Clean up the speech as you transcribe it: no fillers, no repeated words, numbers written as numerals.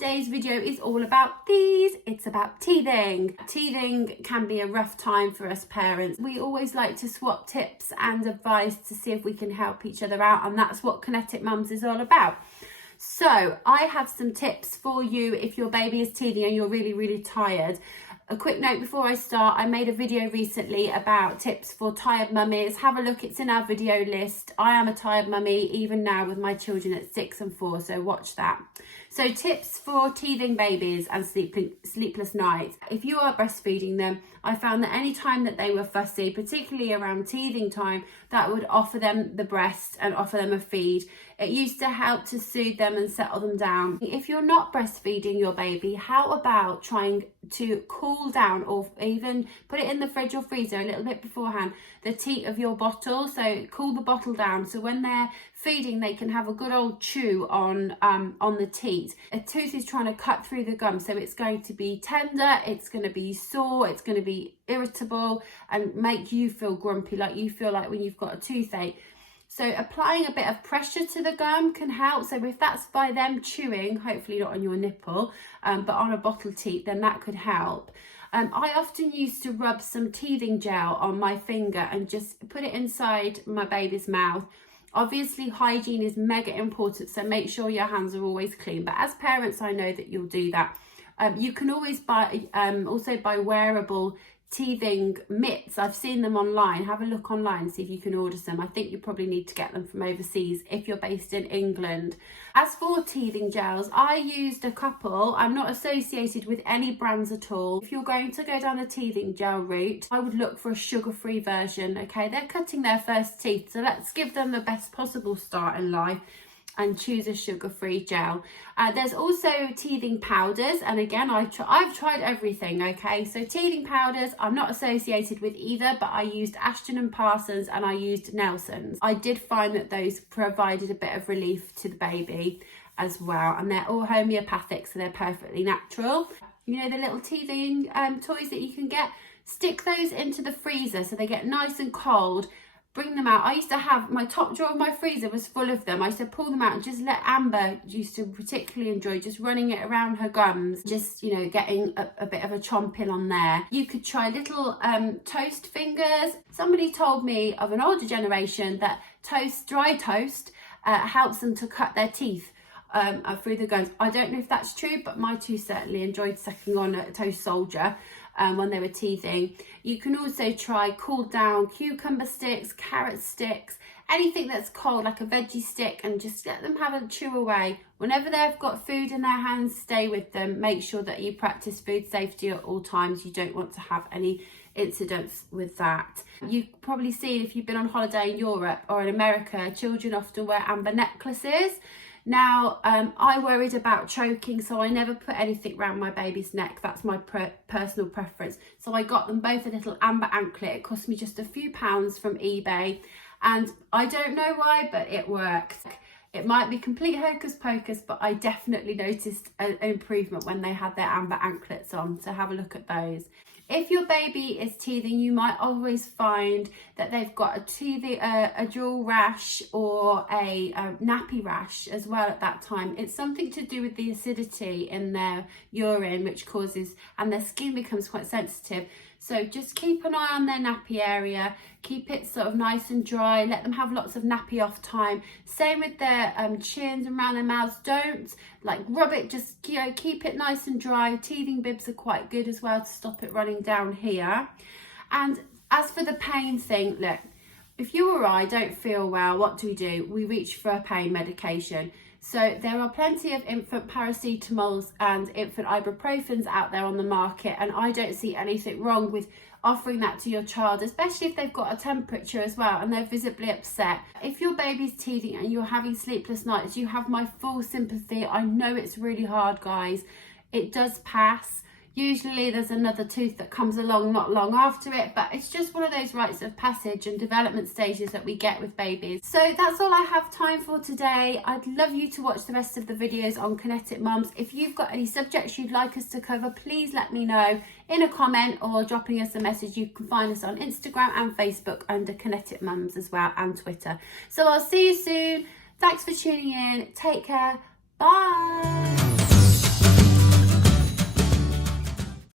today's video is all about these. It's about teething. Teething can be a rough time for us parents. We always like to swap tips and advice to see if we can help each other out, and that's what Kinetik Mums is all about. So I have some tips for you if your baby is teething and you're really tired. A quick note before I start, I made a video recently about tips for tired mummies. Have a look, it's in our video list. I am a tired mummy even now with my children at 6 and 4, so watch that. So tips for teething babies and sleepless nights. If you are breastfeeding them, I found that any time that they were fussy, particularly around teething time, that would offer them the breast and offer them a feed. It used to help to soothe them and settle them down. If you're not breastfeeding your baby, how about trying to cool down or even put it in the fridge or freezer a little bit beforehand, the teat of your bottle, so cool the bottle down so when they're feeding they can have a good old chew on the teat. A tooth is trying to cut through the gum, so it's going to be tender, it's going to be sore, it's going to be irritable and make you feel grumpy, like you feel like when you've got a toothache. So applying a bit of pressure to the gum can help. So if that's by them chewing, hopefully not on your nipple, but on a bottle teat, then that could help. I often used to rub some teething gel on my finger and just put it inside my baby's mouth. Obviously hygiene is mega important, so make sure your hands are always clean. But as parents, I know that you'll do that. You can always buy also buy wearable teething mitts. I've seen them online. Have a look online and see if you can order some. I think you probably need to get them from overseas if you're based in England. As for teething gels, I used a couple. I'm not associated with any brands at all. If you're going to go down the teething gel route, I would look for a sugar-free version. Okay, they're cutting their first teeth, so let's give them the best possible start in life and choose a sugar-free gel. There's also teething powders, and again I've tried everything. Okay, so teething powders I'm not associated with either, but I used Ashton and Parsons and I used Nelson's. I did find that those provided a bit of relief to the baby as well, and they're all homeopathic, so they're perfectly natural. You know the little teething toys that you can get? Stick those into the freezer so they get nice and cold. Bring them out. I used to have my top drawer of my freezer was full of them. I used to pull them out and just let Amber used to particularly enjoy just running it around her gums, just, you know, getting a bit of a chomp in on there. You could try little toast fingers. Somebody told me of an older generation that dry toast helps them to cut their teeth through the gums. I don't know if that's true, but my two certainly enjoyed sucking on a toast soldier when they were teething. You can also try cool down cucumber sticks, carrot sticks, anything that's cold, like a veggie stick, and just let them have a chew away. Whenever they've got food in their hands, stay with them. Make sure that you practice food safety at all times. You don't want to have any incidents with that. You've probably seen, if you've been on holiday in Europe or in America, children often wear amber necklaces. Now, I worried about choking, so I never put anything around my baby's neck. That's my personal preference. So I got them both a little amber anklet. It cost me just a few pounds from eBay, and I don't know why, but it worked. It might be complete hocus pocus, but I definitely noticed an improvement when they had their amber anklets on, so have a look at those. If your baby is teething, you might always find that they've got a drool rash or a nappy rash as well at that time. It's something to do with the acidity in their urine, which causes, and their skin becomes quite sensitive. So just keep an eye on their nappy area, keep it sort of nice and dry, let them have lots of nappy off time. Same with their chins and around their mouths. Don't like rub it, just, you know, keep it nice and dry. Teething bibs are quite good as well to stop it running down here. And as for the pain thing, look, if you or I don't feel well, what do? We reach for a pain medication. So there are plenty of infant paracetamols and infant ibuprofens out there on the market, and I don't see anything wrong with offering that to your child, especially if they've got a temperature as well and they're visibly upset. If your baby's teething and you're having sleepless nights, you have my full sympathy. I know it's really hard, guys. It does pass. Usually there's another tooth that comes along not long after it, but it's just one of those rites of passage and development stages that we get with babies. So that's all I have time for today. I'd love you to watch the rest of the videos on Kinetik Mums. If you've got any subjects you'd like us to cover, please let me know in a comment or dropping us a message. You can find us on Instagram and Facebook under Kinetik Mums as well, and Twitter. So I'll see you soon. Thanks for tuning in. Take care. Bye.